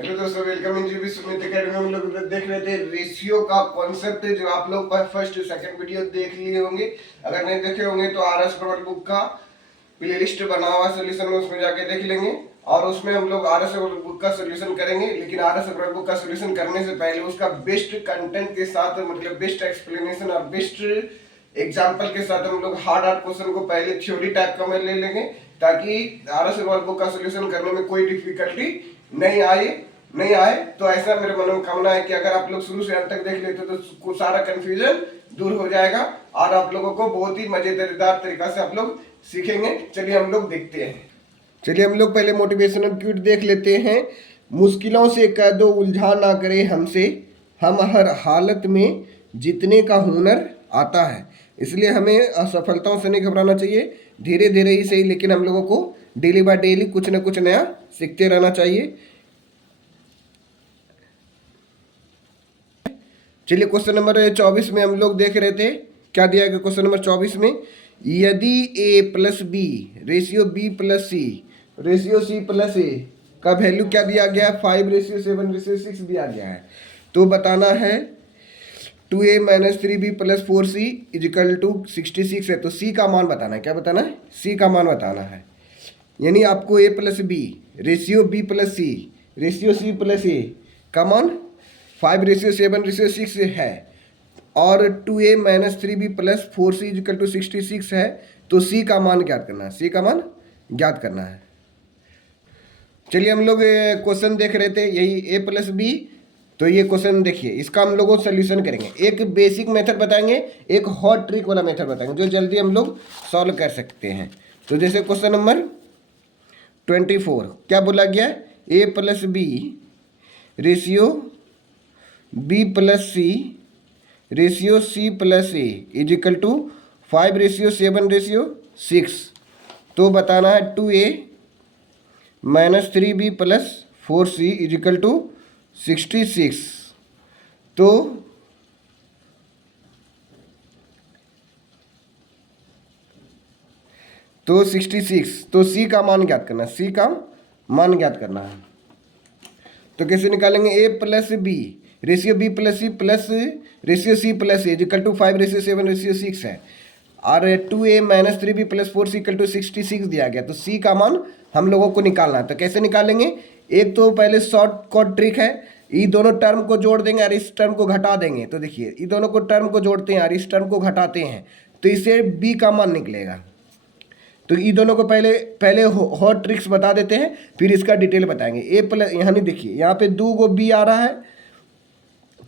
Hello दोस्तों, welcome in GB Sumit academy. हम लोग देख रहे थे रेशियो का कॉन्सेप्ट, जो आप लोग फर्स्ट सेकंड वीडियो देख लिए होंगे। अगर नहीं देखे होंगे तो आरएस प्रबल बुक का प्लेलिस्ट बना हुआ सोल्यूशन में, उसमें जाके देख लेंगे। और उसमें हम लोग आरएस प्रबल बुक का सोल्यूशन करेंगे। लेकिन आरएस प्रबल बुक का सोल्यूशन करने से पहले उसका बेस्ट कंटेंट के साथ, मतलब बेस्ट एक्सप्लेनेशन और बेस्ट एग्जाम्पल के साथ हम लोग हार्ड क्वेश्चन को पहले थ्योरी टाइप का में ले लेंगे, ताकि आरएस प्रबल बुक का सोल्यूशन करने में कोई डिफिकल्टी नहीं आए। तो ऐसा मेरे मनोकामना है कि अगर आप लोग शुरू से अंत तक देख लेते तो सारा कंफ्यूजन दूर हो जाएगा और आप लोगों को बहुत ही मजेदार तरीका से आप लोग सीखेंगे। चलिए हम लोग देखते हैं। चलिए हम लोग पहले मोटिवेशनल क्विट देख लेते हैं। मुश्किलों से कह दो उलझा ना करे हमसे, हम हर हालत में जीतने का हुनर आता है। इसलिए हमें असफलताओं से नहीं घबराना चाहिए, धीरे धीरे ही सही, लेकिन हम लोगों को डेली बाय डेली कुछ ना कुछ नया सीखते रहना चाहिए। चलिए क्वेश्चन नंबर 24 में हम लोग देख रहे थे, क्या दिया गया क्वेश्चन नंबर 24 में। यदि a plus B ratio b plus C ratio c plus a का वैल्यू क्या दिया गया है, 5:7:6 दिया गया है। तो बताना है 2a minus 3b plus 4c is equal to 66 है। तो c का मान बताना है। क्या बताना है? c का मान बताना है। यानी आपको a plus B ratio b plus C ratio c plus a का मान 5:7:6 है, और 2a minus 3b plus 4c is equal to 66 है। तो c का मान ज्ञात करना है। c का मान ज्ञात करना है। चलिए हम लोग क्वेश्चन देख रहे थे, यही a प्लस बी। तो ये क्वेश्चन देखिए, इसका हम लोग सोल्यूशन करेंगे। एक बेसिक मेथड बताएंगे, एक हॉट ट्रिक वाला मेथड बताएंगे जो जल्दी हम लोग सॉल्व कर सकते हैं। तो जैसे क्वेश्चन नंबर 24 क्या बोला गया, a plus B ratio b plus C ratio c plus a is equal to 5:7:6। तो बताना है 2a minus 3b plus 4c is equal to 66। तो तो 66, तो c का मान ज्ञात करना है। c का मान ज्ञात करना है। तो कैसे निकालेंगे, a plus B ratio b plus C plus ratio c plus a equal to 5:7:6 है, और 2a minus 3b plus 4c equal to 66 दिया गया। तो c का मान हम लोगों को निकालना है। तो कैसे निकालेंगे, एक तो पहले शॉर्ट कट ट्रिक है, ये दोनों टर्म को जोड़ देंगे और इस टर्म को घटा देंगे। तो देखिए, ये दोनों को टर्म को जोड़ते हैं और इस टर्म को घटाते हैं, तो इससे b का मान निकलेगा। तो ये दोनों को पहले हॉट ट्रिक्स बता देते हैं, फिर इसका डिटेल बताएंगे। a प्लस, यहाँ नहीं देखिए, यहाँ पे 2 गो b आ रहा है,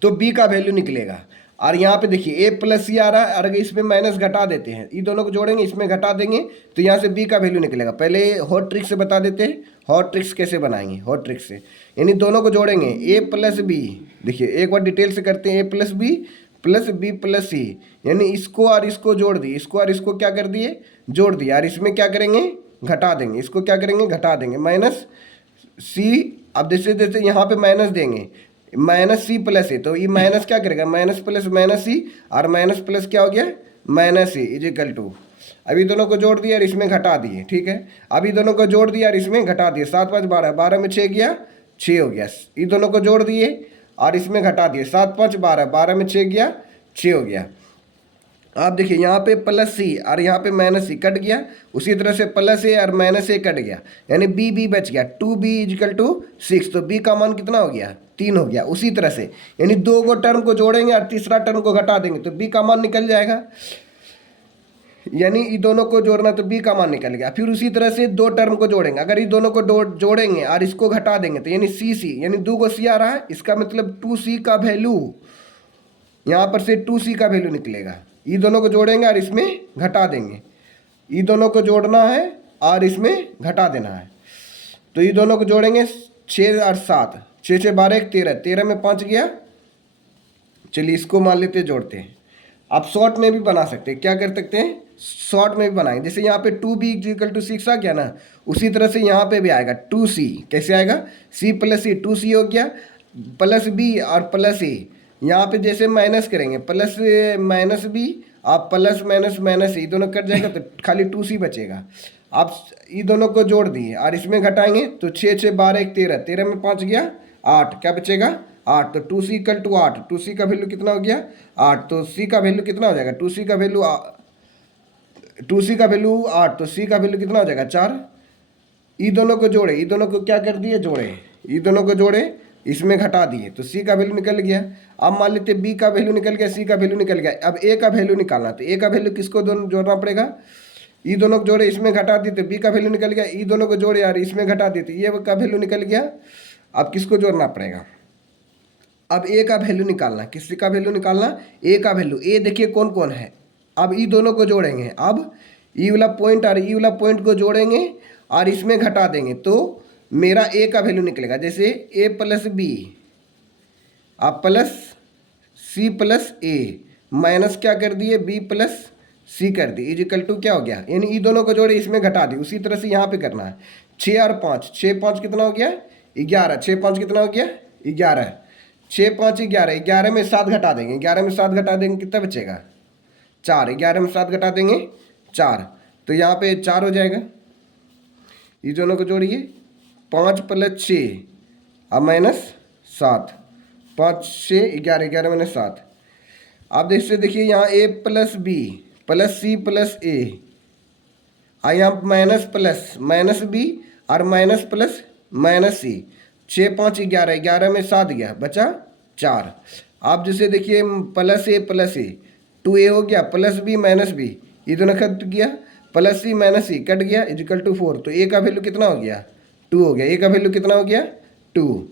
तो b का वैल्यू निकलेगा। और यहाँ पे देखिए a प्लस सी आ रहा है, और अगर इसमें माइनस घटा देते हैं, ये दोनों को जोड़ेंगे, इसमें घटा देंगे, तो यहाँ से b का वैल्यू निकलेगा। पहले हॉट ट्रिक से बता देते हैं, हॉट ट्रिक्स कैसे बनाएंगे। हॉट ट्रिक से यानी दोनों को जोड़ेंगे, a प्लस बी, देखिए एक बार डिटेल से करते हैं, a प्लस बी प्लस सी, यानी इसको और इसको जोड़ दिए, इसको और इसको क्या कर दिए, जोड़ दिया, और इसमें क्या करेंगे, घटा देंगे, इसको क्या करेंगे, घटा देंगे, माइनस सी। अब जैसे जैसे यहाँ पे माइनस देंगे, माइनस सी प्लस ए, तो ये माइनस क्या करेगा, माइनस प्लस माइनस सी, और माइनस प्लस क्या हो गया, माइनस ए इजिकल टू। अभी दोनों को जोड़ दिया और इसमें घटा दिए, ठीक है। अभी दोनों को जोड़ दिया और इसमें घटा दिए, 7 5 12, 12 में 6 गया, 6 हो गया। ये दोनों को जोड़ दिए और इसमें घटा दिए, 7 5 12, 12 में 6 गया, 6 हो गया। आप देखिए यहाँ पे प्लस सी और यहाँ पे माइनस सी कट गया, उसी तरह से प्लस ए और माइनस ए कट गया, यानी बी बच गया, 2b इजिकल टू 6। तो b का मान कितना हो गया, 3 हो गया। उसी तरह से यानी 2 गो टर्म को जोड़ेंगे और तीसरा टर्म को घटा देंगे, तो b का मान निकल जाएगा। यानी ये दोनों को जोड़ना, तो b का मान निकल गया। फिर उसी तरह से 2 टर्म को जोड़ेंगे, अगर ये दोनों को जोड़ेंगे और इसको घटा देंगे, तो यानी सी, यानी 2 गो सी आ रहा है, इसका मतलब 2c का वैल्यू, यहाँ पर से 2c का वैल्यू निकलेगा। ये दोनों को जोड़ेंगे और इसमें घटा देंगे, ये दोनों को जोड़ना है और इसमें घटा देना है। तो ये दोनों को जोड़ेंगे, 6 और 7, 6 6 12 1 13, 13 में 5 गया। चलिए इसको मान लेते हैं, जोड़ते हैं। आप शॉर्ट में भी बना सकते हैं, क्या कर सकते हैं, शॉर्ट में भी बनाएंगे। जैसे यहाँ पे 2b इक्वल टू 6 आ गया ना, उसी तरह से यहाँ पे भी आएगा 2c। कैसे आएगा, c प्लस सी, 2c हो गया, प्लस b और प्लस a। यहाँ पे जैसे माइनस करेंगे, प्लस माइनस बी, आप प्लस माइनस माइनस ए दोनों कट जाएगा, तो खाली 2c बचेगा। आप ये दोनों को जोड़ दिए और इसमें घटाएंगे तो 6 6 12 1 13, 13 में 5 गया 8, क्या बचेगा 8। तो 2c इक्वल टू 8, 2c का वैल्यू कितना हो गया 8। तो c का वैल्यू कितना हो जाएगा 2c का वैल्यू 8, तो c का वैल्यू कितना हो जाएगा 4। ये दोनों को जोड़े, ये दोनों को क्या कर दिए जोड़े, ये दोनों को जोड़े इसमें घटा दिए तो c का वैल्यू निकल गया। अब मान लेते b का वैल्यू निकल गया, c का वैल्यू निकल गया। अब a का वैल्यू निकालना, तो a का वैल्यू किसको दोनों जोड़ना पड़ेगा, ये दोनों को जोड़े इसमें घटा दिए तो b का वैल्यू निकल गया। ये दोनों को जोड़े यार इसमें घटा दिए तो ये का वैल्यू निकल गया। अब किसको जोड़ना पड़ेगा, अब a का वैल्यू निकालना, किसी का वैल्यू निकालना a का वैल्यू। a देखिए कौन कौन है, अब ये दोनों को जोड़ेंगे, अब ये वाला पॉइंट और ये वाला पॉइंट को जोड़ेंगे और इसमें घटा देंगे तो मेरा a का वैल्यू निकलेगा। जैसे a प्लस बी आप plus c plus a minus क्या कर दिए b प्लस c कर दी इजिकल टू क्या हो गया, यानी ये दोनों को जोड़े इसमें घटा दी। उसी तरह से यहाँ पे करना है 6 और 5, 6 5 कितना हो गया 11, 6 5 कितना हो गया 11, 6 5 11, 11 में 7 घटा देंगे, 11 में 7 घटा देंगे कितना बचेगा 4, 11 में 7 घटा देंगे 4, तो यहाँ पे 4 हो जाएगा। ये दोनों को जोड़िए 5 प्लस 6 अब माइनस 7, 5 6 11, 11 माइनस 7। आप देखिए यहाँ a plus B plus C plus A, यहाँ माइनस प्लस माइनस बी और माइनस प्लस माइनस सी, 6 5 11, 11 में 7 गया बचा 4। आप जैसे देखिए प्लस ए 2a हो गया प्लस बी माइनस बी, ये दोनों कट गया, प्लस सी माइनस सी कट गया इजिकल टू 4। तो a का वैल्यू कितना हो गया 2 हो गया, a का वैल्यू कितना हो गया 2,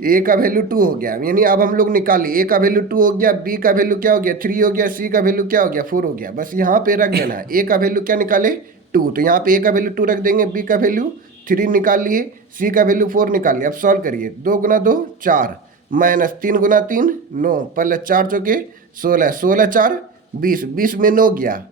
a का वैल्यू 2 हो गया। यानी अब हम लोग निकालिए a का वैल्यू 2 हो गया, b का वैल्यू क्या हो गया 3 हो गया, c का वैल्यू क्या हो गया 4 हो गया। बस यहाँ पे रख देना है, a का वैल्यू क्या निकाले 2, तो यहाँ पे a का वैल्यू 2 रख देंगे, b का वैल्यू 3 निकाल लिए, c का वैल्यू 4 निकाल लिए। अब सॉल्व करिए, 2 गुना 2 4 माइनस 3 गुना 3 9 प्लस 4 चौके 16, 16 4 20, 20 में 9 गया,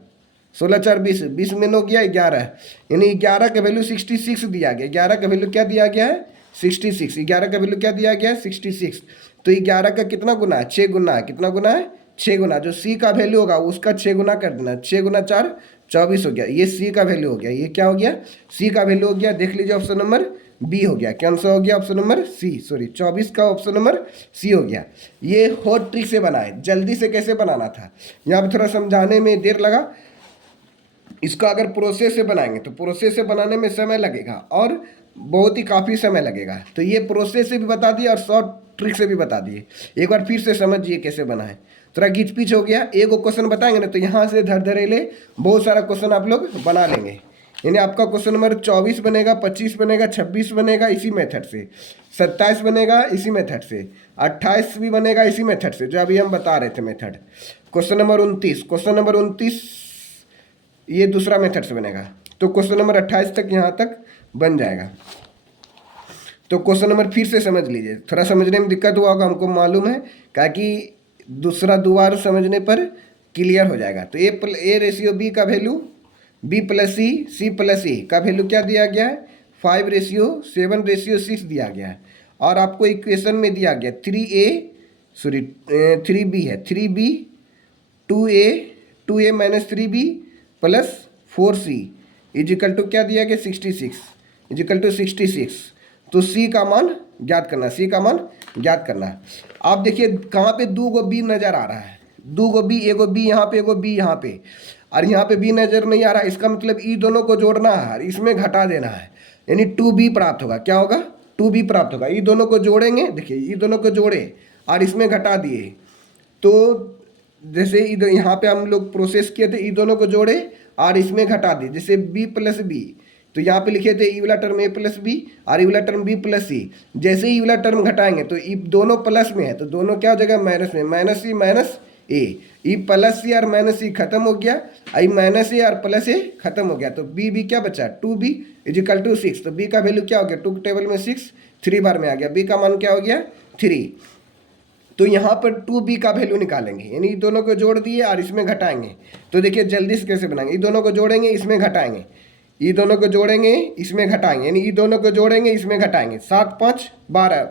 16 4 20, 20 में 9 गया 11, यानी 11 का वैल्यू 66 दिया गया। 11 का वैल्यू क्या दिया गया है 66, 11 का वैल्यू क्या दिया गया है 66। तो 11 का कितना गुना है 6 गुना है, कितना गुना है 6 गुना, जो c का वैल्यू होगा उसका 6 गुना कर देना, 6 गुना 4 24 हो गया, ये c का वैल्यू हो गया। ये क्या हो गया c का वैल्यू हो गया, देख लीजिए ऑप्शन नंबर बी हो गया। कौन सा हो गया ऑप्शन नंबर सी, सॉरी 24 का ऑप्शन नंबर सी हो गया। ये हॉट ट्रिक से बनाए, जल्दी से कैसे बनाना था यहाँ पर थोड़ा समझाने में देर लगा। इसका अगर प्रोसेस से बनाएंगे तो प्रोसेस से बनाने में समय लगेगा और बहुत ही काफ़ी समय लगेगा। तो ये प्रोसेस से भी बता दिए और शॉर्ट ट्रिक से भी बता दिए। एक बार फिर से समझिए कैसे बनाए, थोड़ा घिच पिच हो गया। एक वो क्वेश्चन बताएंगे ना तो यहाँ से धर धरेले बहुत सारा क्वेश्चन आप लोग बना लेंगे। यानी आपका क्वेश्चन नंबर 24 बनेगा, 25 बनेगा, 26 बनेगा इसी मेथड से, 27 बनेगा इसी मेथड से, 28 भी बनेगा इसी मेथड से जो अभी हम बता रहे थे मेथड। क्वेश्चन नंबर 29 ये दूसरा मेथड से बनेगा। तो क्वेश्चन नंबर 28 तक यहाँ तक बन जाएगा। तो क्वेश्चन नंबर फिर से समझ लीजिए, थोड़ा समझने में दिक्कत हुआ होगा हमको मालूम है, कि दूसरा दोबारा समझने पर क्लियर हो जाएगा। तो ए रेशियो बी का value B plus C plus A का वैल्यू क्या दिया गया है 5:7:6 दिया गया है। और आपको इक्वेशन में दिया गया 3b है, 3b 2a minus 3b plus 4c is equal to क्या दिया गया 66 इजिकल टू 66। तो c का मान ज्ञात करना, c का मान ज्ञात करना है। आप देखिए कहाँ पे 2 गो b नज़र आ रहा है, 2 गो b, एगो b यहाँ पे, एगो b यहाँ पे, और यहाँ पे b नज़र नहीं आ रहा है। इसका मतलब ई दोनों को जोड़ना है, इसमें घटा देना है, यानी 2b प्राप्त होगा। क्या होगा 2b प्राप्त होगा। ई दोनों को जोड़ेंगे, देखिए ई दोनों को जोड़े और इसमें घटा दिए। तो जैसे यहाँ पे हम लोग प्रोसेस किए थे, ई दोनों को जोड़े और इसमें घटा दिए। जैसे b प्लस बी, तो यहाँ पे लिखे थे ई वाला टर्म a प्लस बी और ई वाला टर्म b प्लस सी। जैसे ई वाला टर्म घटाएंगे तो ई दोनों प्लस में है, तो दोनों क्या हो जाएगा माइनस में, माइनस सी माइनस ए, ई प्लस सी और माइनस सी खत्म हो गया, आई माइनस ए और प्लस ए खत्म हो गया। तो b क्या बचा 2b इजिकल टू 6। तो b का वैल्यू क्या हो गया 2 टेबल में 6 3 बार में आ गया, b का मान क्या हो गया 3। तो यहाँ पर 2b का वैल्यू निकालेंगे, यानी ये दोनों को जोड़ दिए और इसमें घटाएंगे। तो देखिए जल्दी से कैसे बनाएंगे, ये दोनों को जोड़ेंगे इसमें घटाएंगे, ये दोनों को जोड़ेंगे इसमें घटाएंगे, यानी ये दोनों को जोड़ेंगे इसमें घटाएंगे। 7 5 12,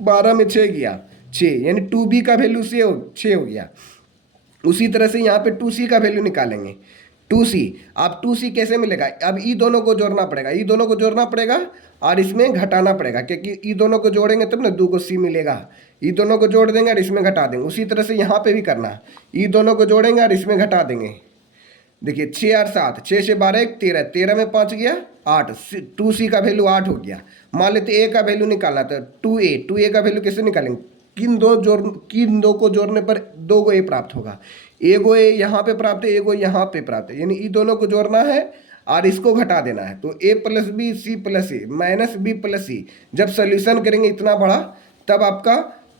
12 में 6 गया 6, यानी 2b का वैल्यू 6 हो गया। उसी तरह से यहाँ पे 2c का वैल्यू निकालेंगे, 2c। अब 2c कैसे मिलेगा, अब ई दोनों को जोड़ना पड़ेगा, ई दोनों को जोड़ना पड़ेगा और इसमें घटाना पड़ेगा, क्योंकि ई दोनों को जोड़ेंगे तब ना 2 को c मिलेगा। ई दोनों को जोड़ देंगे और इसमें घटा देंगे। उसी तरह से यहाँ पे भी करना, ई दोनों को जोड़ेंगे और इसमें घटा देंगे। देखिए 6 और 7, 6 से 12 1 13, 13 में 5 गया 8, 2c का वैल्यू 8 हो गया। मान लेते a का वैल्यू निकालना था 2a का वैल्यू कैसे निकालेंगे, किन दो को जोड़ने पर 2 को a प्राप्त होगा। एगो a यहाँ पे प्राप्त है, एगो यहाँ पे प्राप्त है, यानी ई दोनों को जोड़ना है और इसको घटा देना है। तो a plus B C plus A minus B plus C, जब सोल्यूशन करेंगे इतना बड़ा तब आपका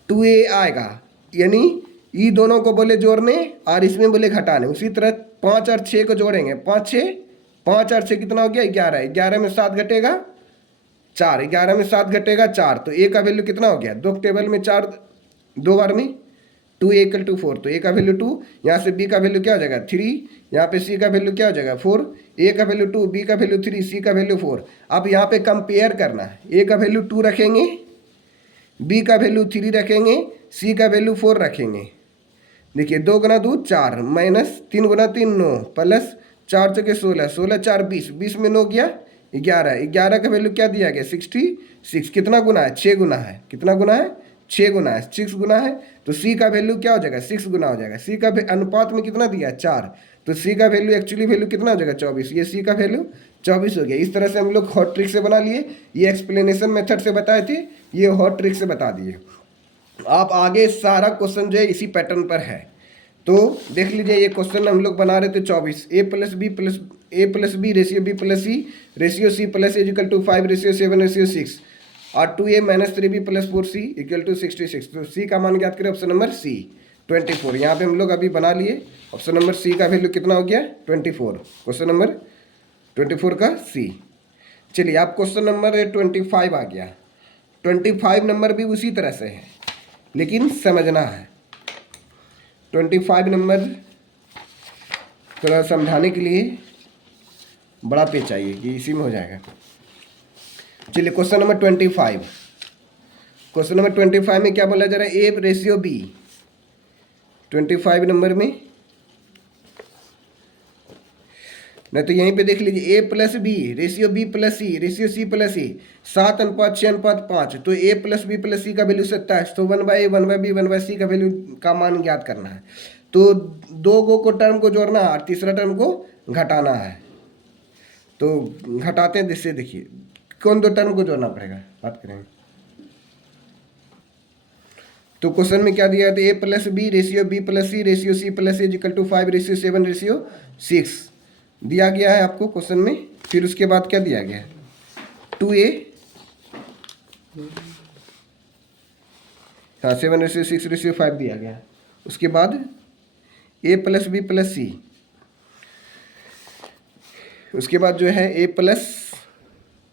2a आएगा, यानी ई दोनों को बोले जोड़ने और इसमें बोले घटाने। उसी तरह 5 और 6 को जोड़ेंगे, 5 और 6 कितना हो गया 11, 11 में 7 घटेगा 4, 11 में 7 घटेगा 4, तो a का वैल्यू कितना हो गया, 2 टेबल में 4 2 बार में 2a = 4, तो a का वैल्यू 2, यहाँ से b का वैल्यू क्या हो जाएगा 3, यहाँ पे c का वैल्यू क्या हो जाएगा 4, a का वैल्यू 2, b का वैल्यू 3, c का वैल्यू 4। अब यहाँ पे कंपेयर करना है, a का वैल्यू 2 रखेंगे, b का वैल्यू 3 रखेंगे, c का वैल्यू 4 रखेंगे। देखिए 2 गुना 2 4 माइनस 3 गुना 3 9 प्लस 4 चौके 16, 16 4 20, 20 में 9 गया 11, 11 का वैल्यू क्या दिया गया 66। कितना गुना है 6 गुना है, कितना गुना है 6 गुना है, 6 गुना है। तो c का वैल्यू क्या हो जाएगा 6 गुना हो जाएगा। c का अनुपात में कितना दिया है 4, तो c का वैल्यू एक्चुअली वैल्यू कितना हो जाएगा 24, ये c का वैल्यू 24 हो गया। इस तरह से हम लोग हॉट ट्रिक से बना लिए, ये एक्सप्लेनेशन मेथड से बताए थे, ये हॉट ट्रिक से बता दिए। आप आगे सारा क्वेश्चन जो है इसी पैटर्न पर है। तो देख लीजिए ये क्वेश्चन हम लोग बना रहे थे 24, a plus B ratio b plus C ratio c plus a equal to 5 ratio 7 ratio 6 और 2a minus 3b plus 4c equal to 66। तो c का मान ज्ञात करें, ऑप्शन नंबर c 24। यहाँ पे हम लोग अभी बना लिए, ऑप्शन नंबर c का वैल्यू कितना हो गया 24, क्वेश्चन नंबर 24 का c। चलिए आप क्वेश्चन नंबर 25 आ गया। 25 नंबर भी उसी तरह से है, लेकिन समझना है। 25 नंबर थोड़ा समझाने के लिए बड़ा पेज चाहिए कि इसी में हो जाएगा। चलिए क्वेश्चन नंबर 25, क्वेश्चन नंबर 25 में क्या बोला जा रहा है, ए रेशियो बी। 25 नंबर में नहीं तो यहीं पे देख लीजिए, a plus B ratio b plus C ratio c plus A 7:6:5, तो a plus B plus C का वैल्यू 27, तो 1/a 1/b 1/c का वैल्यू का मान ज्ञात करना है। तो 2 को टर्म को जोड़ना है और तीसरा टर्म को घटाना है। तो घटाते हैं, जिससे देखिए कौन 2 टर्म को जोड़ना पड़ेगा, बात करेंगे। तो क्वेश्चन में क्या दिया है, a plus B ratio b plus C ratio c plus A equal to 5 ratio 7 ratio 6 दिया गया है आपको क्वेश्चन में। फिर उसके बाद क्या दिया गया है 2a, हाँ 7 रेशियो 6 रेशियो 5 दिया गया। उसके बाद a plus B plus C, उसके बाद जो है a plus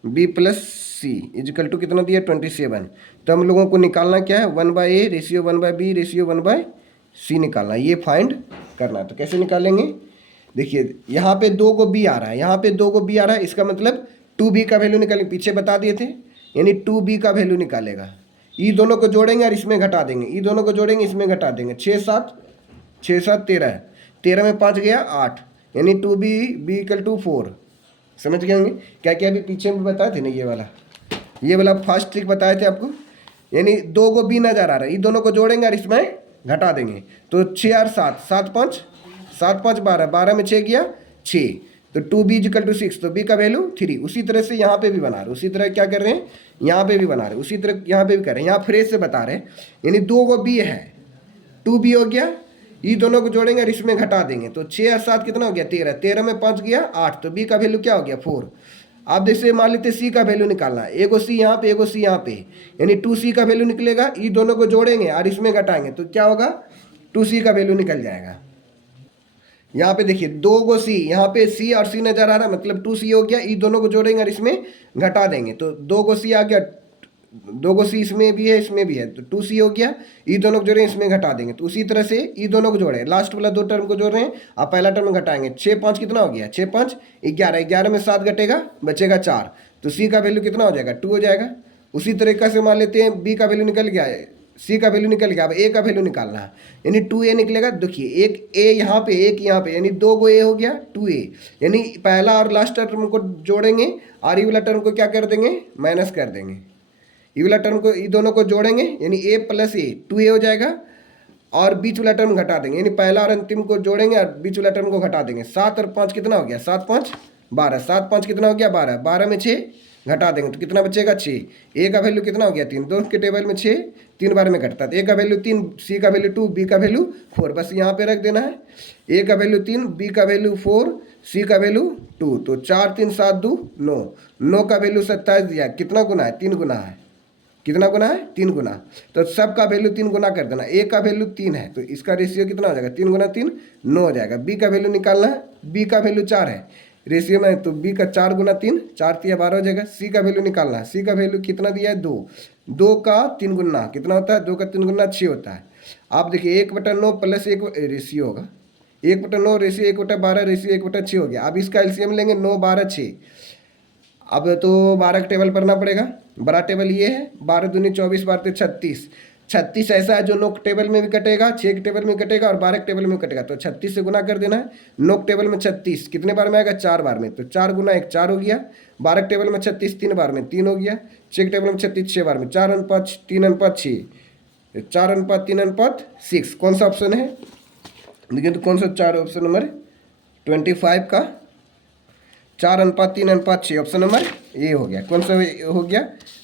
B plus C equal to कितना दिया 27। तो हम लोगों को निकालना क्या है 1/a ratio 1/b ratio 1/c निकालना, ये फाइंड करना है। तो कैसे निकालेंगे, देखिए यहाँ पे 2 को b आ रहा है, यहाँ पे 2 को b आ रहा है, इसका मतलब 2b का वैल्यू निकालेंगे, पीछे बता दिए थे, यानी 2b का वैल्यू निकालेगा। ई दोनों को जोड़ेंगे और इसमें घटा देंगे, ई दोनों को जोड़ेंगे इसमें घटा देंगे। 6 7 13, 13 में 5 गया 8, यानी 2b b इक्वल टू 4। समझ गए होंगे क्या क्या अभी पीछे में बताए थे ना, ये वाला फर्स्ट ट्रिक बताए थे आपको। यानी 2 को b नजर आ रहा है, ई दोनों को जोड़ेंगे और इसमें घटा देंगे। तो 6 और 7, 7 5 12, 12 में 6 गया 6, तो 2b इक्वल टू 6, तो b का वैल्यू 3। उसी तरह से यहाँ पे भी बना रहे, उसी तरह क्या कर रहे हैं यहाँ पे भी बना रहे, उसी तरह यहाँ पे भी कर रहे हैं। यहाँ फ्रेश से बता रहे हैं, यानी 2 को b है, 2b हो गया, ई दोनों को जोड़ेंगे और इसमें घटा देंगे। तो 6 और 7 कितना हो गया 13, 13 में 5 गया 8, तो b का वैल्यू क्या हो गया 4। आप जैसे मान लेते c का वैल्यू निकालना है, एगो c यहाँ पे एगो c यहाँ पे, यानी 2c का वैल्यू निकलेगा, ई दोनों को जोड़ेंगे और इसमें घटाएंगे, तो क्या होगा 2c का वैल्यू निकल जाएगा। यहाँ पे देखिए 2 को c, यहाँ पे c और c नजर आ रहा है, मतलब 2c हो गया, ई दोनों को जोड़ेंगे और इसमें घटा देंगे, तो 2 को c आ गया, 2 को c इसमें भी है इसमें भी है, तो 2c हो गया, ई दोनों को जोड़ेंगे इसमें घटा देंगे। तो उसी तरह से ई दोनों को जोड़े, लास्ट वाला 2 टर्म को जोड़ रहे हैं, आप पहला टर्म घटाएंगे। 6 5 कितना हो गया 6 5 11, 11 में 7 घटेगा बचेगा 4, तो c का वैल्यू कितना हो जाएगा 2 हो जाएगा। उसी तरीका से मान लेते हैं b का वैल्यू निकल गया है, सी का वैल्यू निकल गया, अब ए का वैल्यू निकालना है, यानी 2a निकलेगा। देखिए एक ए यहाँ पे एक यहाँ पे, यानी 2 ए हो गया 2a, यानी पहला और लास्ट टर्म को जोड़ेंगे और ये वाला टर्म को क्या कर देंगे, माइनस कर देंगे। ये वाला टर्म को, ये दोनों को जोड़ेंगे यानी a प्लस ए 2a हो जाएगा, और बीच वाला टर्म घटा देंगे, यानी पहला और अंतिम को जोड़ेंगे और बीच वाला टर्म को घटा देंगे। 7 और 5 कितना हो गया, 7 5 12, 7 5 कितना हो गया 12, 12 में 6 घटा देंगे तो कितना बचेगा 6। ए का वैल्यू कितना हो गया 3, दोनों के टेबल में 6 3 बार में घटता है, ए का वैल्यू 3, सी का वैल्यू 2, बी का वैल्यू 4, बस यहाँ पे रख देना है। ए का वैल्यू 3, बी का वैल्यू 4, सी का वैल्यू 2, तो 4 3 7 2 9, 9 का वैल्यू 27 दिया, कितना गुना है 3 गुना है, कितना गुना है 3 गुना, तो सब का वैल्यू 3 गुना कर देना। ए का वैल्यू 3 है तो इसका रेशियो कितना हो जाएगा 3 गुना 3 9 हो जाएगा। बी का वैल्यू निकालना है, बी का वैल्यू 4 है रेशियो में, तो बी का 4 गुना 3 4 3 12 हो जाएगा। सी का वैल्यू निकालना है, सी का वैल्यू कितना दिया है 2, 2 का 3 गुना कितना होता है, 2 का 3 गुना 6 होता है। आप देखिए 1/9 प्लस 1 रेशियो होगा, 1/9 रेशियो 1/12 रेशियो 1/6 हो गया। अब इसका एलसीएम लेंगे 9 12 6, अब तो 12 का टेबल पढ़ना पड़ेगा, बड़ा टेबल ये है, 12 दूनी 24 12 36, 36 ऐसा है जो 9 के टेबल में भी कटेगा, 6 के टेबल में कटेगा और 12 के टेबल में कटेगा, तो 36 से गुना कर देना है। 9 के टेबल में 36 कितने बार में आएगा 4 बार में, तो 4 गुना 1 4 हो गया। 12 के टेबल में 36 3 बार में 3 हो गया। 6 के टेबल में 36 6 बार में, 4 अनुपात 3 अनुपात 6, 4 अनुपात 3 अनुपात 6, कौन सा ऑप्शन है देखिए, तो कौन सा 4 ऑप्शन नंबर 25 का 4 अनुपात 3 अनुपात 6 ऑप्शन नंबर ए हो गया। कौन सा हो गया,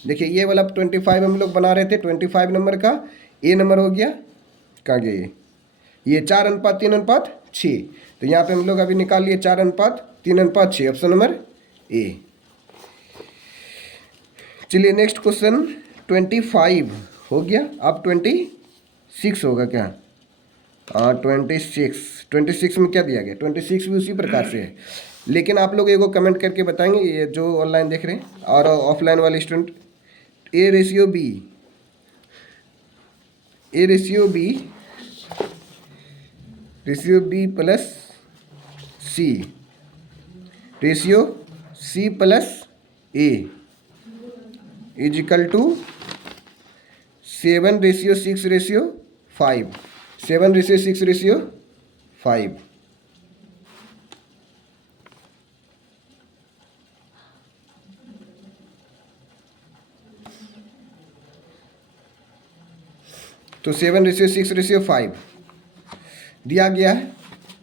देखिए ये वाला 25 हम लोग बना रहे थे, 25 नंबर का ए नंबर हो गया, कहाँ गया ये 4 अनुपात 3 अनुपात 6, तो यहाँ पे हम लोग अभी निकाल लिए 4 अनुपात 3 अनुपात 6 ऑप्शन नंबर ए। चलिए नेक्स्ट क्वेश्चन 25 हो गया, अब 26 होगा क्या, हाँ 26 में क्या दिया गया, 26 भी उसी प्रकार से है, लेकिन आप लोग एगो कमेंट करके बताएंगे, ये जो ऑनलाइन देख रहे हैं और ऑफलाइन वाले student, A ratio B plus C ratio C plus A is equal to 7 ratio 6 ratio 5, 7 ratio 6 ratio 5। तो 7 रेशियो 6 रेशियो 5 दिया गया है,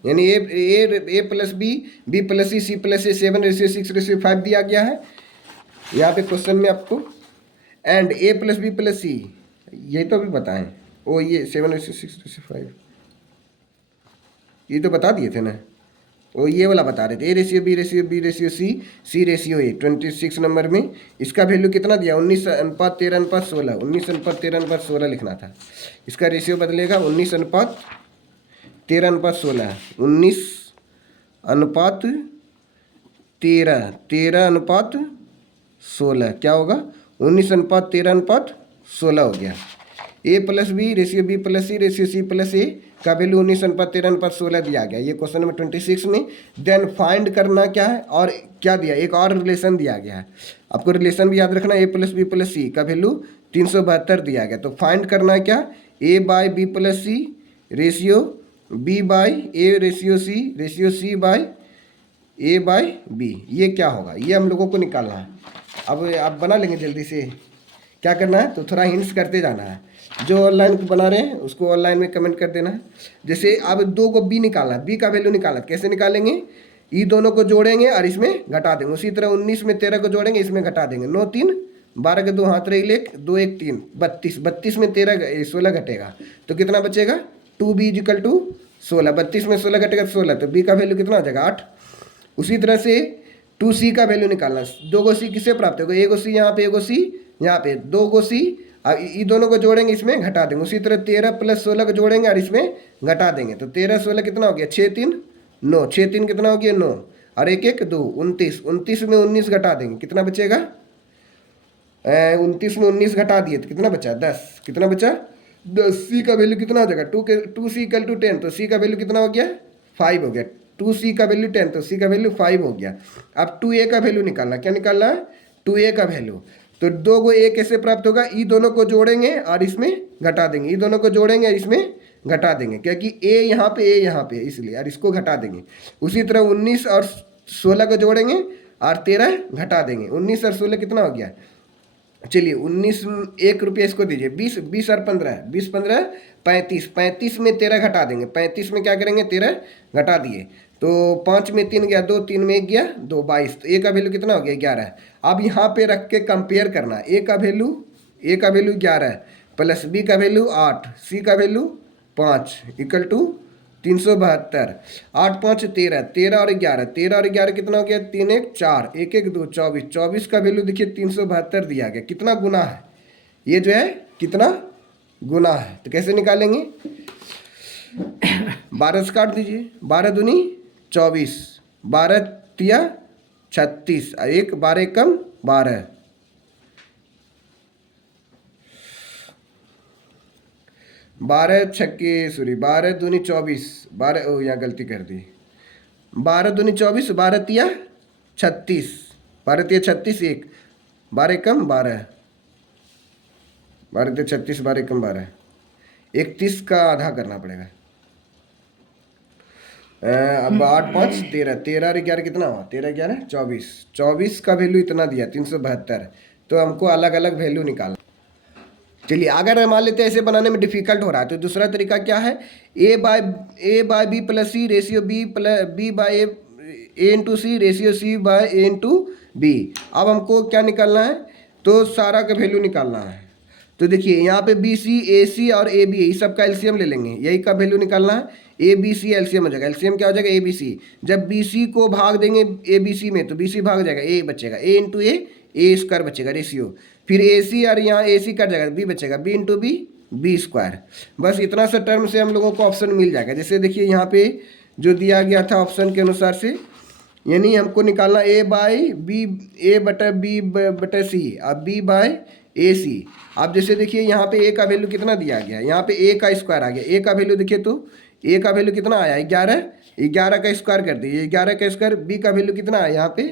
यानी A plus B plus C plus A 7 ratio 6 ratio 5 दिया गया है यहाँ पे क्वेश्चन में आपको। And A plus B plus C, ये तो अभी बताएं, ओ ये 7 रेशियो 6 रेशियो 5 ये तो बता दिए थे ना, वो ये वाला बता रहे थे, A ratio B ratio C ratio A 26 number में इसका वैल्यू कितना दिया 19 अनुपात 13 अनुपात 16, 19 अनुपात 13 अनुपात 16 लिखना था, इसका रेशियो बदलेगा 19 अनुपात 13 अनुपात 16, 19 अनुपात 13 अनुपात 16 क्या होगा 19 अनुपात 13 अनुपात 16 हो गया। A plus B ratio B plus C plus A का वैल्यू 19 अनुपात 13 अनुपात 16 दिया गया, ये क्वेश्चन नंबर 26 में। देन फाइंड करना क्या है, और क्या दिया, एक और रिलेशन दिया गया है, आपको रिलेशन भी याद रखना, ए प्लस बी प्लस सी का वैल्यू 372 दिया गया, तो फाइंड करना है क्या, A by B plus C ratio B by A ratio C by A by B, ये क्या होगा, ये हम लोगों को निकालना है। अब आप बना लेंगे जल्दी से, क्या करना है तो थोड़ा हिंट्स करते जाना है, जो ऑनलाइन बना रहे हैं उसको ऑनलाइन में कमेंट कर देना है। जैसे अब 2 को बी निकालना है, बी का वैल्यू निकालना, कैसे निकालेंगे, ये दोनों को जोड़ेंगे और इसमें घटा देंगे, उसी तरह 19 में 13 को जोड़ेंगे इसमें घटा देंगे, 9 3 12 के 2 हाथ रही 1 2 1 3 32 में 16 घटेगा तो कितना बचेगा 2b इक्वल टू 16, 32 में 16 घटेगा 16, तो b का वैल्यू कितना हो जाएगा 8। उसी तरह से 2c का वैल्यू निकालना, 2 को c किससे प्राप्त होगा, 1 को c यहाँ पे 1 को c यहाँ पे 2 को c, अब ये दोनों को जोड़ेंगे इसमें घटा देंगे, उसी तरह 13 प्लस 16 को जोड़ेंगे और इसमें घटा देंगे, तो 13 16 कितना हो गया 6 3 9, 6 3 कितना हो गया 9 और 1 1 2 29, 29 में 19 घटा देंगे कितना बचेगा 29 में 19 घटा दिए तो कितना बचा 10, कितना बचा 10। सी का वैल्यू कितना हो जाएगा 2c इक्वल टू 10, तो सी का वैल्यू कितना हो गया 5 हो गया, 2c का वैल्यू 10 तो सी का वैल्यू 5 हो गया। अब 2a का वैल्यू निकालना, क्या निकालना है 2a का वैल्यू, तो 2 को ए कैसे प्राप्त होगा, ई दोनों को जोड़ेंगे और इसमें घटा देंगे, ई दोनों को जोड़ेंगे और इसमें घटा देंगे, क्योंकि ए यहाँ पे ए यहाँ पे इसलिए, और इसको घटा देंगे। उसी तरह 19 और 16 को जोड़ेंगे और 13 घटा देंगे। 19 और 16 कितना हो गया, चलिए 19 ₹1 इसको दीजिए, 20 20 और 15 20 15 35 35 में 13 घटा देंगे। 35 में क्या करेंगे, 13 घटा दिए तो 5 में 3 गया 2, 3 में 1 गया 2, 22। तो ए का वैल्यू कितना हो गया, 11। अब यहाँ पे रख के कंपेयर करना, ए का वैल्यू 11 प्लस बी का वैल्यू 8, सी का वैल्यू 5 इक्वल टू 372। 8 5 13, 13 और 11, 13 और 11 कितना हो गया, 3 1 4, 1 1 2 24, 24 का वैल्यू देखिए 372 दिया गया। कितना गुना है ये जो है, कितना गुना है, तो कैसे निकालेंगे, 12 से काट दीजिए, 12 दूनी 24, 12 तिया 36, 1 12 कम 12, 12 छक्के 12 दूनी 24, 12 ओ यहाँ गलती कर दी, 12 दूनी 24, 12 तिया 36, 12 तिया 36, 1 12 कम 12, 12 तिया 36, 12 कम 12, 31 का आधा करना पड़ेगा। अब 8 5 13, 13 और 11 कितना हुआ, 13 11 24, 24 का वैल्यू इतना दिया 372। तो हमको अलग अलग वैल्यू निकालना। चलिए अगर मान लेते हैं ऐसे बनाने में डिफिकल्ट हो रहा है तो दूसरा तरीका क्या है, ए bye B plus C ratio B bye ए इंटू सी रेशियो सी बाय ए इंटू बी। अब हमको क्या निकालना है, तो सारा का वैल्यू निकालना है। तो देखिए यहाँ पे बी सी ए सी और ए बी, इस सब का एलसीएम ले लेंगे, यही का वैल्यू निकालना है। ए बी सी एलसीएम हो जाएगा, एलसीएम क्या हो जाएगा, ए बी सी। जब बी सी को भाग देंगे ए बी सी में तो बी सी भाग जाएगा, ए बचेगा, ए इंटू ए स्क्वायर बचेगा रेशियो, फिर ए सी और यहाँ ए सी कट जाएगा, बी बचेगा, बी इंटू बी स्क्वायर। बस इतना सा टर्म से हम लोगों को ऑप्शन मिल जाएगा। जैसे देखिए यहाँ पे जो दिया गया था ऑप्शन के अनुसार से, यानी हमको निकालना ए बाई बी, ए बटा बी बटा सी और बी बाय ए सी। अब जैसे देखिए यहाँ पे ए का वैल्यू कितना दिया गया, यहाँ पे ए का स्क्वायर आ गया, ए का वैल्यू देखिए तो ए का वैल्यू कितना आया 11, 11 का स्क्वायर कर दिए 11 का स्क्वायर। बी का वैल्यू कितना आया यहाँ पे,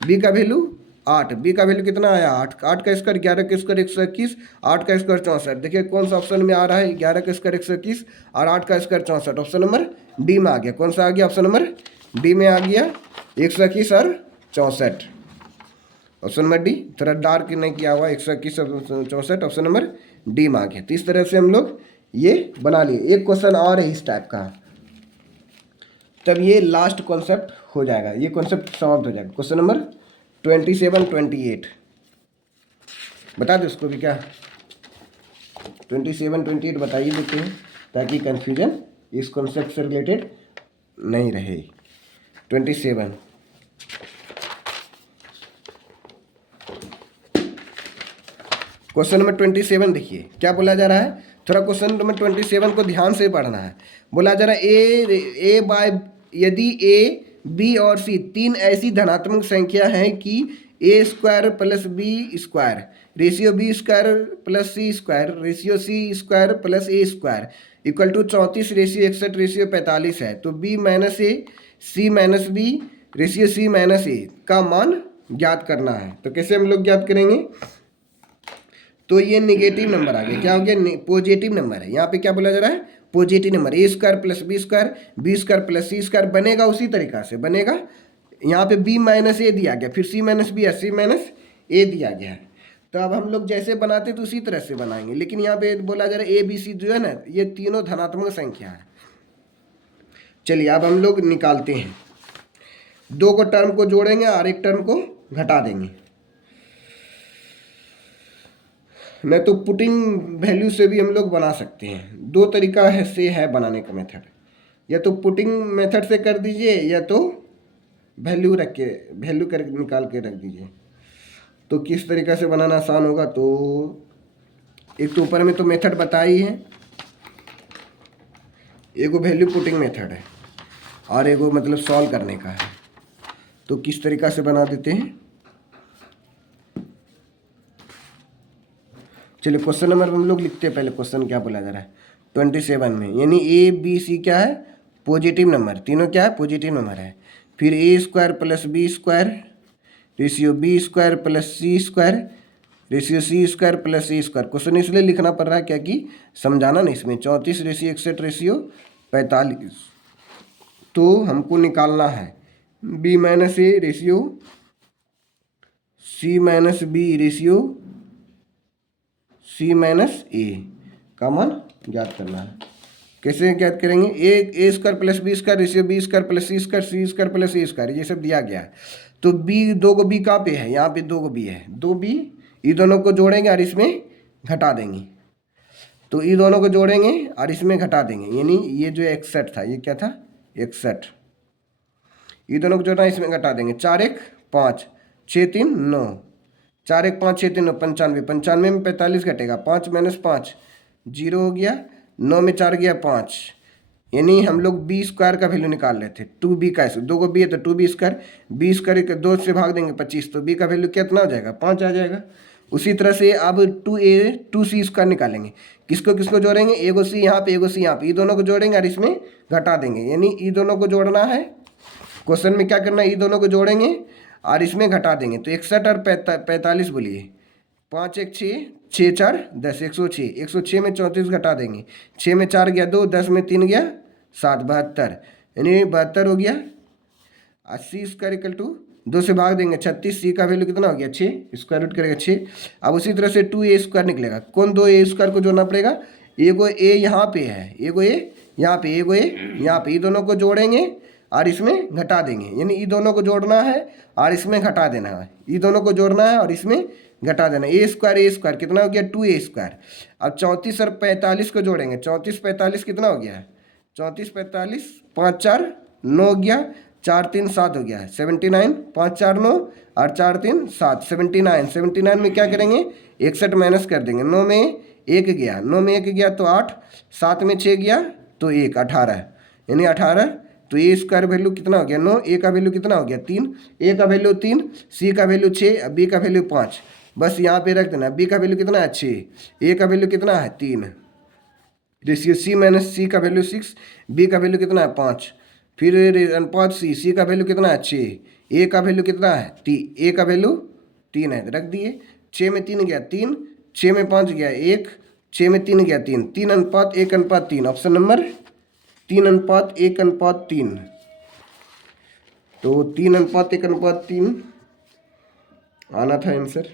बी का वैल्यू 8, बी का वैल्यू कितना आया 8, 8 का स्क्वायर 11 का स्क्वायर 121, 8 का स्क्वायर 64। देखिए कौन सा ऑप्शन में आ रहा है, 11 का स्क्वायर 121 और 8 का स्क्वायर 64, ऑप्शन नंबर डी में आ गया। कौन सा आ गया, ऑप्शन नंबर डी में आ गया 121 और 64, ऑप्शन नंबर डी। थोड़ा डार्क नहीं किया हुआ, 121 और 64 ऑप्शन नंबर डी में आ गया। तो इस तरह से हम लोग ये बना लिए। एक क्वेश्चन और है इस टाइप का, तब ये लास्ट कॉन्सेप्ट हो जाएगा, ये कॉन्सेप्ट समाप्त हो जाएगा। क्वेश्चन नंबर 27 28 बता दो उसको भी, क्या 27 28 बताइए देते हैं, ताकि कन्फ्यूजन इस कॉन्सेप्ट से रिलेटेड नहीं रहे। 27 क्वेश्चन नंबर 27 देखिए क्या बोला जा रहा है। थोड़ा क्वेश्चन नंबर 27 को ध्यान से पढ़ना है। बोला जा रहा है ए बाय, यदि ए बी और सी तीन ऐसी धनात्मक संख्या हैं कि A square plus B square ratio B square plus C square ratio C square plus A square equal to 34 ratio 61 ratio 45 है, तो B minus A C minus B ratio C minus A का मान ज्ञात करना है। तो कैसे हम लोग ज्ञात करेंगे, तो ये नेगेटिव नंबर आ गया, क्या हो गया, पॉजिटिव नंबर है। यहाँ पे क्या बोला जा रहा है, positive number, A square plus B square plus C square बनेगा उसी तरीका से बनेगा। यहाँ पे बी माइनस ए दिया गया, फिर सी माइनस बी या सी माइनस ए दिया गया है। तो अब हम लोग जैसे बनाते तो उसी तरह से बनाएंगे, लेकिन यहाँ पे बोला जा रहा है ए बी सी जो है ना, ये तीनों धनात्मक संख्या है। चलिए अब हम लोग निकालते हैं, 2 को टर्म को जोड़ेंगे और एक टर्म को घटा देंगे। नहीं तो पुटिंग वैल्यू से भी हम लोग बना सकते हैं। 2 तरीका है बनाने का मेथड, या तो पुटिंग मेथड से कर दीजिए या तो वैल्यू कर निकाल के रख दीजिए। तो किस तरीक़ा से बनाना आसान होगा, तो एक तो ऊपर में तो मेथड बता ही है, एगो वैल्यू पुटिंग मेथड है और एगो मतलब सॉल्व करने का है। तो किस तरीक़ा से बना देते हैं, चलिए क्वेश्चन नंबर हम लोग लिखते हैं। पहले क्वेश्चन क्या बोला जा रहा है 27 में, यानी ए बी सी क्या है, पॉजिटिव नंबर, तीनों क्या है, पॉजिटिव नंबर है। फिर A square plus B square ratio B square plus C square ratio C square plus A square. Question इसलिए लिखना पड़ रहा है क्या कि समझाना नहीं इसमें। 34 रेशियो 61 रेशियो 45। तो हमको निकालना है B minus A ratio C minus B ratio C minus A का मान ज्ञात करना है। कैसे ज्ञात करेंगे? A square plus B square ratio B square plus C square plus A square, ये सब दिया गया है। तो बी, दो को बी कहाँ पे है? यहाँ पे दो को बी है। दो बी, ये दोनों को जोड़ेंगे और इसमें घटा देंगे। तो ये दोनों को जोड़ेंगे और इसमें घटा देंगे, यानी ये जो 61 था, ये क्या था? 61। ये दोनों को जोड़ना, इसमें घटा देंगे। 4 1 5 6 3 9, 4 1 5 6 3 9 95। 95 में 45 घटेगा, 5 माइनस 5 जीरो हो गया, 9 में 4 गया 5। यानी हम लोग बी स्क्वायर का वैल्यू निकाल रहे थे। 2b का, दो को बी है तो 2b स्क्वायर, बी स्क्वायर 2 से भाग देंगे 25, तो बी का वैल्यू कितना हो जाएगा? 5 आ जाएगा। उसी तरह से अब 2a 2c स्क्वायर निकालेंगे। किसको किसको जोड़ेंगे? एगो सी यहाँ पे, एगो सी यहाँ पे, ये दोनों को जोड़ेंगे और इसमें घटा देंगे। यानी ये दोनों को जोड़ना है। क्वेश्चन में क्या करना है? ये दोनों को जोड़ेंगे और इसमें घटा देंगे। तो 61 और 45 बोलिए। 5 1 6 6 4 10, 106। 106 में 34 घटा देंगे। 6 में 4 गया 2, 10 में 3 गया 7, 72। यानी 72 हो गया। 80 स्क्वायर इक्वल टू 2 से भाग देंगे 36। सी का वैल्यू कितना हो गया? 6, स्क्वायर रूट करेगा 6। अब उसी तरह से 2a स्क्वायर निकलेगा। कौन? 2a स्क्वायर को जोड़ना पड़ेगा। एगो ए यहाँ पे है, एगो ए यहाँ पे, एगो ए यहाँ पे, ये दोनों को जोड़ेंगे और इसमें घटा देंगे। यानी ये दोनों को जोड़ना है और इसमें घटा देना है। ये दोनों को जोड़ना है और इसमें घटा देना। ए स्क्वायर कितना हो गया? 2a square. अब 34 और 45 को जोड़ेंगे। 34 45 कितना हो गया? 34 45, 5 4 9 गया, 4 3 7 हो गया 79। 5 4 9 और 4 3 7, 79। 79 में क्या करेंगे? 61 माइनस कर देंगे। 9 में 1 गया, 9 में 1 गया तो 8, 7 में 6 गया तो 1, 18। यानी 18। तो ए स्क्वायर वैल्यू कितना हो गया? 9। ए का वैल्यू कितना हो गया? 3। ए का वैल्यू 3, सी का वैल्यू 6, बी का वैल्यू 5। बस यहाँ पे रख देना। बी का वैल्यू कितना है? 6। ए का वैल्यू कितना है? 3। रेशियो सी माइनस सी का वैल्यू 6, बी का वैल्यू कितना है? 5। फिर अनुपात सी, सी का वैल्यू कितना है? 6। ए का वैल्यू कितना है? ए का वैल्यू 3 है, रख दिए। 6 में 3 गया 3, 6 में 5 गया 1, 6 में 3 गया 3। 3 अनुपात 1 अनुपात 3, ऑप्शन नंबर 3 अनुपात 1 अनुपात 3। तो 3 अनुपात 1 अनुपात 3 आना था आंसर।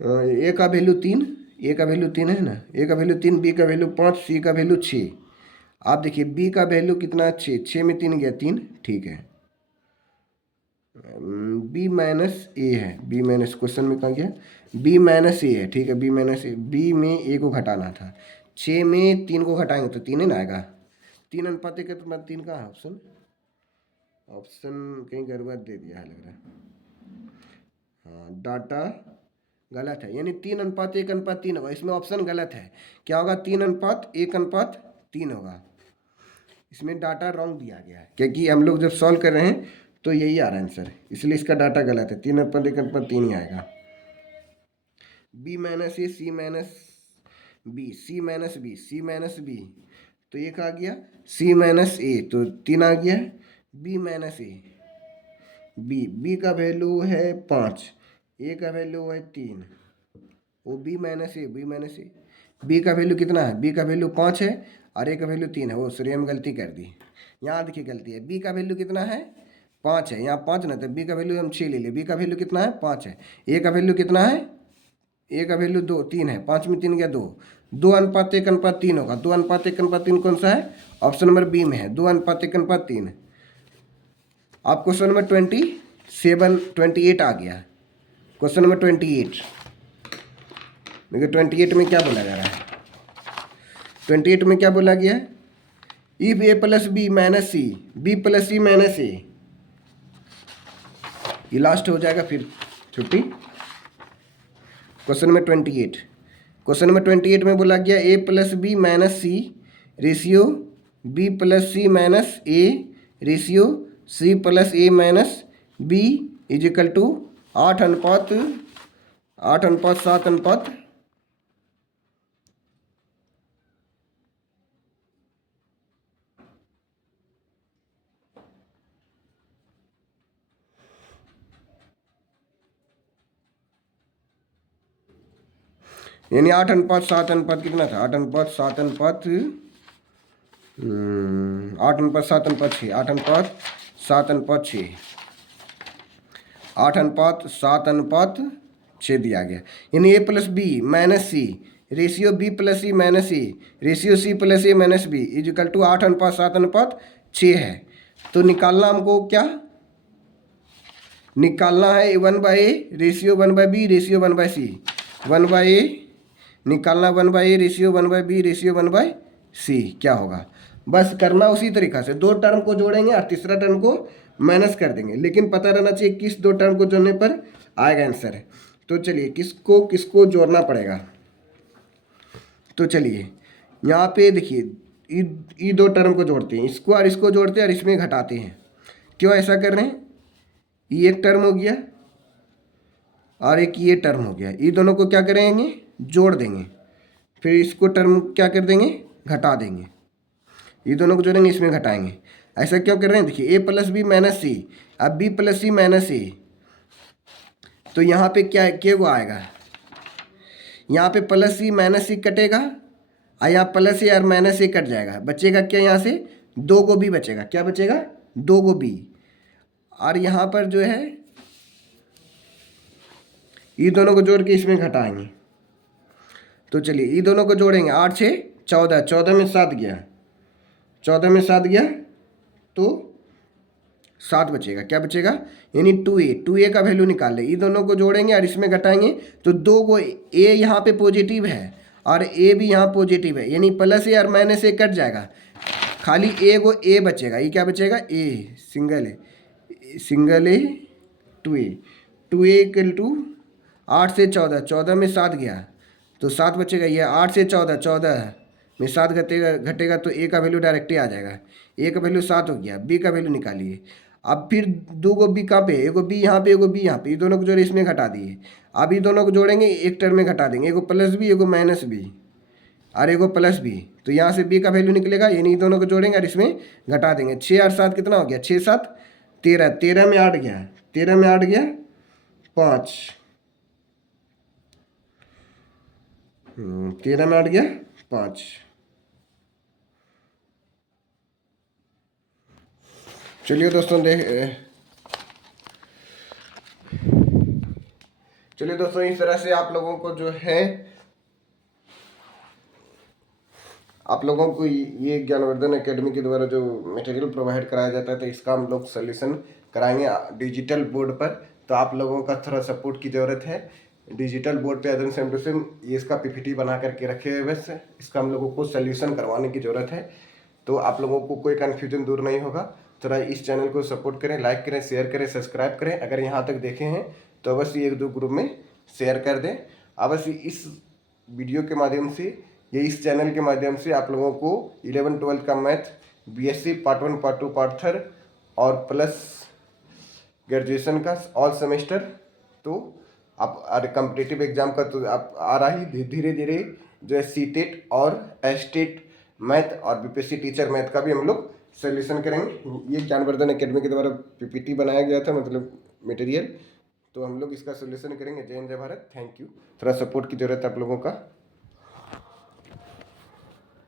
ए का वैल्यू 3, ए का वैल्यू 3 है ना, ए का वैल्यू 3, बी का वैल्यू 5, सी का वैल्यू 6। आप देखिए बी का वैल्यू कितना? 6। 6 में 3 गया 3, ठीक है। बी माइनस ए है, बी माइनस, क्वेश्चन में कहाँ गया? बी माइनस ए है, ठीक है। बी माइनस ए, बी में ए को घटाना था। 6 में 3 को घटाएंगे तो 3 ही ना आएगा। 3 अनुपात 1 अनुपात 3 का ऑप्शन, ऑप्शन कहीं गड़बड़ दे दिया है लग रहा है। हाँ, डाटा गलत है, यानी 3 अनुपात 1 अनुपात 3 होगा। इसमें ऑप्शन गलत है। क्या होगा? 3 अनुपात 1 अनुपात 3 होगा। इसमें डाटा रॉन्ग दिया गया है, क्योंकि हम लोग जब सॉल्व कर रहे हैं तो यही आ रहा है आंसर, इसलिए इसका डाटा गलत है। 3 अनुपात 1 अनुपात 3 ही आएगा। B minus A C minus B, C minus B, C minus B, तो 1 आ गया। सी माइनस ए तो 3 आ गया। बी माइनस ए, बी, बी का वैल्यू है 5, ए का वैल्यू है 3, वो बी माइनस ए, बी माइनस ए, बी का वैल्यू कितना है? बी का वैल्यू 5 है और ए का वैल्यू 3 है। वो सॉरी, हम गलती कर दी, यहाँ देखिए गलती है। बी का वैल्यू कितना है? 5 है, यहाँ 5 ना, तो बी का वैल्यू हम 6 ले लिए। बी का वैल्यू कितना है? 5 है। ए का वैल्यू कितना है? ए का वैल्यू 2 3 है, 5 में 3 गया 2, 2 अनुपात 1 अनुपात 3 होगा। 2 अनुपात 1 अनुपात 3 कौन सा है? ऑप्शन नंबर बी में है, 2 अनुपात 1 अनुपात 3। आप क्वेश्चन नंबर 28 आ गया। क्वेश्चन नंबर 28 देखिए, 28 में क्या बोला जा रहा है? 28 में क्या बोला गया? If A plus B minus C, B plus C minus A, ये लास्ट हो जाएगा, फिर छुट्टी। क्वेश्चन नंबर 28, क्वेश्चन नंबर 28 में बोला गया A plus B minus C ratio B plus C minus A ratio C plus A minus B is equal to 8 अनुपात 7 अनुपात यानी 8:7 कितना था, 8:7 8:7 दिया गया। यानी A plus B minus C ratio B plus C minus C ratio C plus A minus B is equal to 8:7 है। तो निकालना हमको क्या निकालना है, 1/a ratio 1/b ratio 1/c 1/a निकालना 1/a ratio 1/b ratio 1/c क्या होगा। बस करना उसी तरीक़ा से, दो टर्म को जोड़ेंगे और तीसरा टर्म को माइनस कर देंगे, लेकिन पता रहना चाहिए किस दो टर्म को जोड़ने पर आएगा आंसर। तो चलिए किसको किसको जोड़ना पड़ेगा। तो चलिए यहाँ पे देखिए ये दो टर्म को जोड़ते हैं, इसको और इसको जोड़ते हैं और इसमें घटाते हैं। क्यों ऐसा कर रहे हैं, ये एक टर्म हो गया और एक ये टर्म हो गया, ये दोनों को क्या करेंगे जोड़ देंगे, फिर इसको टर्म क्या कर देंगे घटा देंगे, ये दोनों को जोड़ेंगे इसमें घटाएंगे। ऐसा क्यों कर रहे हैं, देखिए ए प्लस बी माइनस सी, अब बी प्लस सी माइनस ए, तो यहाँ पे क्या वो आएगा, यहाँ पे प्लस सी माइनस सी कटेगा और यहाँ प्लस ए और माइनस ए कट जाएगा, बचेगा क्या यहाँ से 2 को बी बचेगा, क्या बचेगा 2 को बी, और यहाँ पर जो है ये दोनों को जोड़ के इसमें घटाएंगे। तो चलिए ये दोनों को जोड़ेंगे, 8 6 14, 14 में 7 गया, 14 में 7 गया तो 7 बचेगा, क्या बचेगा यानी 2a का वैल्यू निकाल ले। ये दोनों को जोड़ेंगे और इसमें घटाएंगे तो 2 को a यहाँ पे पॉजिटिव है और a भी यहाँ पॉजिटिव है, यानी प्लस ए और माइनस ए कट जाएगा, खाली a को a बचेगा, ये क्या बचेगा a single A 2a equal to 8 से 14, 14 में 7 गया तो 7 बचेगा, ये 8 से 14, 14 में 7 घटेगा तो a का वैल्यू डायरेक्ट ही आ जाएगा, a का वैल्यू 7 हो गया, b का वैल्यू निकालिए। अब फिर 2 को b कहाँ पे, एगो b यहाँ पे एगो b यहाँ पे, ये दोनों को जोड़े इसमें घटा दिए। अब ये दोनों को जोड़ेंगे एक टर्म में घटा देंगे, एगो प्लस बी एगो माइनस बी और एगो प्लस बी, तो यहाँ से b का वैल्यू निकलेगा, यानी ये दोनों को जोड़ेंगे और इसमें घटा देंगे। 6 और 7 कितना हो गया, 6 7 13, 13 में 8 गया, 13 में 8 गया 5, 13 में 8 गया 5। चलिए दोस्तों इस तरह से आप लोगों को जो है आप लोगों को ये ज्ञानवर्धन एकेडमी के द्वारा जो मटेरियल प्रोवाइड कराया जाता है तो इसका हम लोग सोल्यूशन कराएंगे डिजिटल बोर्ड पर। तो आप लोगों का थोड़ा सपोर्ट की ज़रूरत है। डिजिटल बोर्ड पे एकदम सेम टू सेम ये इसका पीपीटी बना करके रखे हुए वैसे इसका हम लोगों को सोल्यूशन करवाने की ज़रूरत है। तो आप लोगों को कोई कन्फ्यूजन दूर नहीं होगा। थोड़ा इस चैनल को सपोर्ट करें, लाइक करें, शेयर करें, सब्सक्राइब करें। अगर यहाँ तक देखे हैं तो अवश्य 1-2 ग्रुप में शेयर कर दें। अवश्य इस वीडियो के माध्यम से ये इस चैनल के माध्यम से आप लोगों को 11-12 का math BSc part 1 part 2 part 3 और प्लस ग्रेजुएशन का ऑल सेमेस्टर तो आप कॉम्पिटिटिव एग्जाम का तो आप आ रहा ही धीरे धीरे जो है सीटेट और एस्टेट मैथ और बीपीएससी टीचर मैथ का भी हम लोग सोल्यूशन करेंगे। ये ज्ञानवर्धन एकेडमी के द्वारा पीपीटी बनाया गया था, मतलब मटेरियल, तो हम लोग इसका सोल्यूशन करेंगे। जय हिंद जय भारत, थैंक यू। थोड़ा सपोर्ट की ज़रूरत है आप लोगों का।